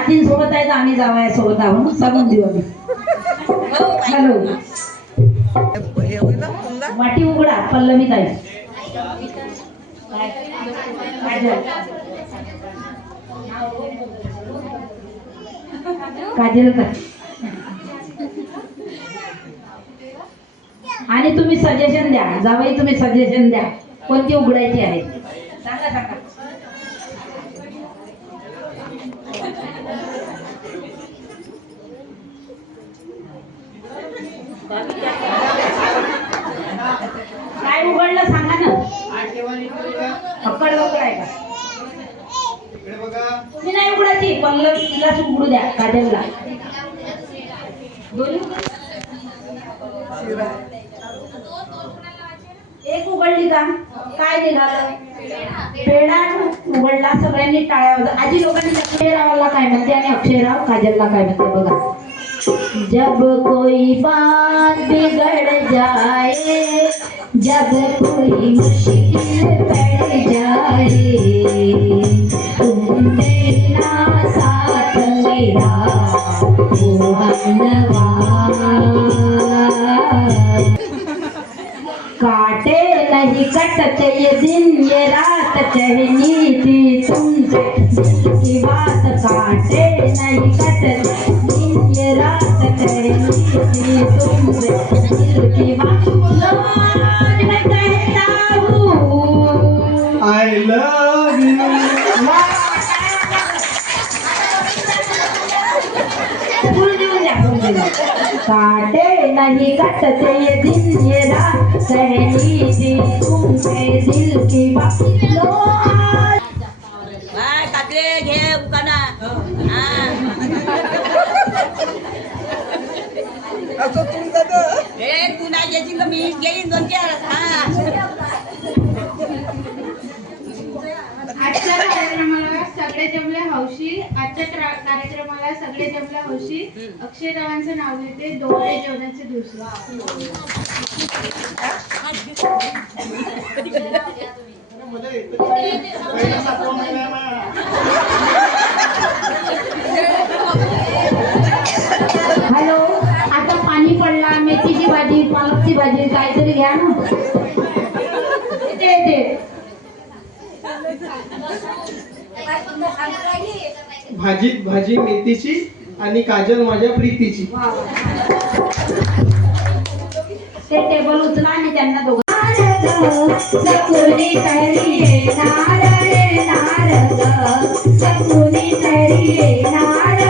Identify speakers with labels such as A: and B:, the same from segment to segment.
A: तुम्ही नातीन सोबत आहे तर आम्ही जावया सोबत आहोत. सांगून देऊ आम्ही. हॅलो. वाटी उघडा पल्लवी ताई. काजल. आणि तुम्ही सजेशन द्या. जावई तुम्ही सजेशन द्या. कोणती उघडायची आहे? सांगा सांगा. काय उघडलं सांगा ना. पकड वगैरे आहे का? तुम्ही नाही उघडायची पल्लवी तिलाच उघडू द्या काजलला. एक उघडली का? काय निघालं? पेढा उघडला सगळ्यांनी टाळ्या आजी लोकांनी अक्षयरावाला काय म्हणते आणि अक्षयराव काजलला काय म्हणते बघा. जब कोई बात बिगड़ जाए, जब कोई मुश्किल पड़ जाए, तुम देना साथ मेरा काटे नहीं कटते ये दिन, ये रात कहनी थी तुमसे। की बात, काटे नहीं कटते हूँ
B: आय लव्ह यू
A: फूल देऊन द्या फूल देऊन द्या. काटे नहीं कटते ये दिन ये रात कहनी थी तुमसे
C: हौशी आजच्या कार्यक्रमाला सगळे जमले हौशी. अक्षयरावांचं नाव घेते डोळे जेवणाचे दिवस.
A: हॅलो आता पाणी पडला मेथीची भाजी पालकची भाजी काहीतरी घ्या ना. येते येते
B: भाजीत भाजी मेथीची आणि काजल माझ्या प्रीतीची
A: ते टेबल उचला आणि त्यांना दोघं सकुनी तरी येणार ग. सकुनी तरी येणार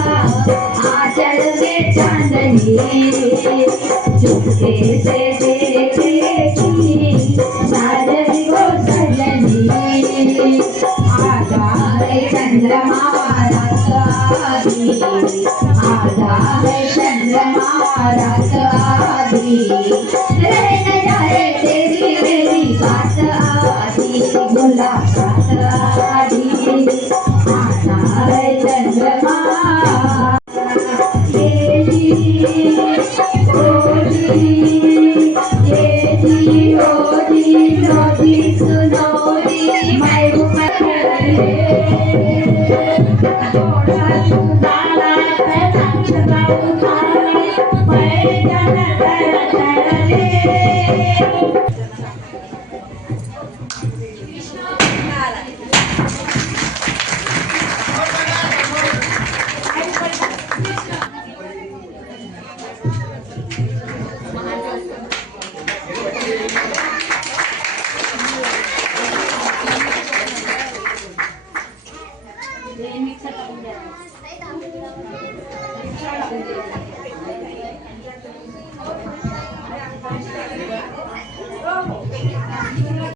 D: आचल में चांदनी चुपके से देखेगी साजन को सजनी आधा है चंद्रमा रातारी आधा है चंद्रमा रातारी रहन जाए तेरी मेरी बात आधी गुलाब आधी चंद्रमा